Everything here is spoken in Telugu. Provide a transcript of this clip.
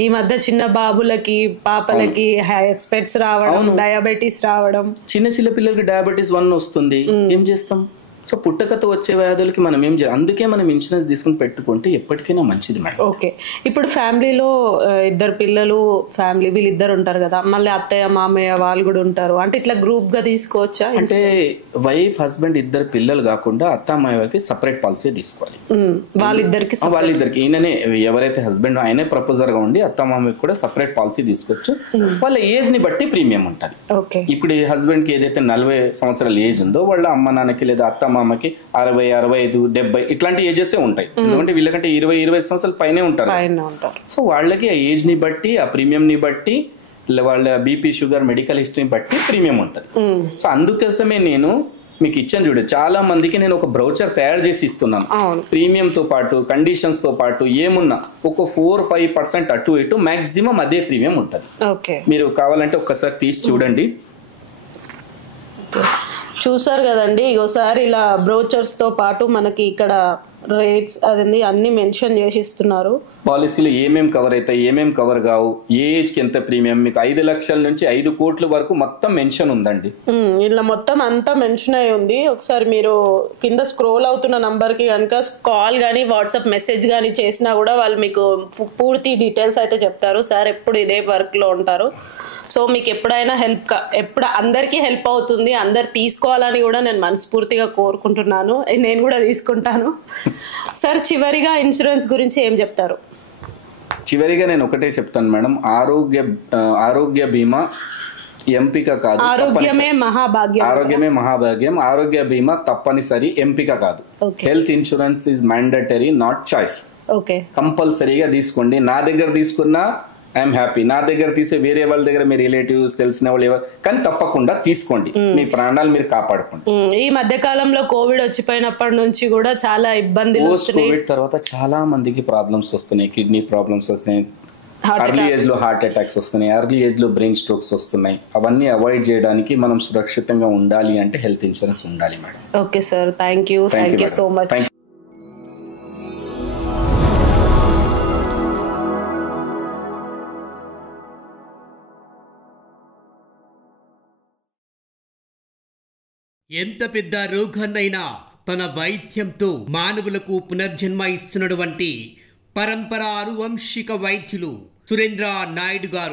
ఈ మధ్య చిన్న బాబులకి పాపలకి స్పెట్స్ రావడం, డయాబెటీస్ రావడం, చిన్న పిల్లలకి డయాబెటీస్ 1 వస్తుంది. ఏం చేస్తాం? సో పుట్టకతో వచ్చే వ్యాధులకి మనం ఏం చేయాలి? అందుకే మనం ఇన్సూరెన్స్ తీసుకుని పెట్టుకుంటే ఎప్పటికైనా మంచిది మేడం. ఓకే, ఇప్పుడు ఫ్యామిలీలో ఇద్దరు పిల్లలు, ఫ్యామిలీ వీళ్ళిద్దరు ఉంటారు కదా, మళ్ళీ అత్తయ్య మామయ్య వాళ్ళు కూడా ఉంటారు, అంటే ఇట్లా గ్రూప్ గా తీసుకోవచ్చా? అంటే వైఫ్ హస్బెండ్ ఇద్దరు పిల్లలు కాకుండా అత్త మామయ్యకి సపరేట్ పాలసీ తీసుకోవాలి. వాళ్ళిద్దరికి ఈయననే ఎవరైతే హస్బెండ్ ఆయనే ప్రపోజర్ గా ఉండి అత్త మామయ్యకి కూడా సపరేట్ పాలసీ తీసుకోవచ్చు. వాళ్ళ ఏజ్ ని బట్టి ప్రీమియం ఉంటుంది. ఇప్పుడు హస్బెండ్ కి ఏదైతే 40 సంవత్సరాల ఏజ్ ఉందో వాళ్ళ అమ్మ నాన్నకి లేదా అత్త మామకి 60, 65, 70 ఇట్లాంటి ఏజెస్ ఉంటాయి. ఎందుకంటే వీళ్ళకంటే 20-25 సంవత్సరాల పైనే ఉంటారు. సో వాళ్ళకి ఆ ఏజ్ ని బట్టి, ఆ ప్రీమియం ని బట్టి, వాళ్ళ బీపీ, షుగర్, మెడికల్ హిస్టరీని బట్టి ప్రీమియం ఉంటుంది. సో అందుకోసమే నేను మీకు ఇచ్చాను చూడు, చాలా మందికి నేను ఒక బ్రౌచర్ తయారు చేసి ఇస్తున్నాను. ప్రీమియం తో పాటు కండిషన్స్ తో పాటు ఏమున్నా ఒక 4-5% అటు ఇటు మాక్సిమం అదే ప్రీమియం ఉంటుంది. మీరు కావాలంటే ఒక్కసారి తీసి చూడండి. చూసారు కదండి, ఒకసారి ఇలా బ్రోచర్స్ తో పాటు మనకి ఇక్కడ రేట్స్ అది అన్ని మెన్షన్ చేసి ఇస్తున్నారు. పాలసీలో ఏమేం కవర్ అవుతాయి, ఏమేం కవర్ కావు, ఏ ఏజ్ కి ఎంత ప్రీమియం, మీకు 5 లక్షల నుంచి 5 కోట్ల వరకు మొత్తం మెన్షన్ ఉందండి. ఇలా మొత్తం అంతా మెన్షన్ అయి ఉంది. ఒకసారి మీరు కింద స్క్రోల్ అవుతున్న నంబర్ కి కనుక కాల్ గానీ వాట్సాప్ మెసేజ్ గానీ చేసినా కూడా వాళ్ళు మీకు పూర్తి డీటెయిల్స్ అయితే చెప్తారు. సార్ ఎప్పుడు ఇదే వర్క్ లో ఉంటారు. సో మీకు ఎప్పుడైనా ఎప్పుడు అందరికీ హెల్ప్ అవుతుంది, అందరు తీసుకోవాలని కూడా నేను మనస్ఫూర్తిగా కోరుకుంటున్నాను. నేను కూడా తీసుకుంటాను. సార్ చివరిగా ఇన్సూరెన్స్ గురించి ఏం చెప్తారు? చివరిగా నేను ఒకటే చెప్తాను మేడం, ఆరోగ్య బీమా ఎంపిక కాదు, ఆరోగ్యమే మహాభాగ్యం. ఆరోగ్యమే మహాభాగ్యం. ఆరోగ్య బీమా తప్పనిసరి, ఎంపిక కాదు. Health insurance is mandatory, not choice. కంపల్సరీగా తీసుకోండి. నా దగ్గర తీసుకున్నా ఐఎమ్ హ్యాపీ, నా దగ్గర తీసే వేరే వాళ్ళ దగ్గర మీ రిలేటివ్స్ తెలిసిన వాళ్ళు ఎవరు, కానీ తప్పకుండా తీసుకోండి. మీ ప్రాణాలు మీరు కాపాడుకోండి. ఈ మధ్య కాలంలో కోవిడ్ వచ్చిపోయినప్పటి నుంచి కూడా చాలా ఇబ్బందులు వస్తున్నాయి. కోవిడ్ తర్వాత చాలా మందికి ప్రాబ్లమ్స్ వస్తున్నాయి, కిడ్నీ ప్రాబ్లమ్స్ వస్తున్నాయి, ఎర్లీ ఏజ్ లో హార్ట్ అటాక్స్ వస్తున్నాయి, ఎర్లీ ఏజ్ లో బ్రెయిన్ స్ట్రోక్స్ వస్తున్నాయి. అవన్నీ అవాయిడ్ చేయడానికి మనం సురక్షితంగా ఉండాలి అంటే హెల్త్ ఇన్సూరెన్స్ ఉండాలి madam. Okay sir, thank you so much. ఎంత పెద్ద రోగాన్నైనా తన వైద్యంతో మానవులకు పునర్జన్మ ఇస్తున్నటువంటి పరంపర అనువంశిక వైద్యులు సురేంద్ర నాయుడు గారు.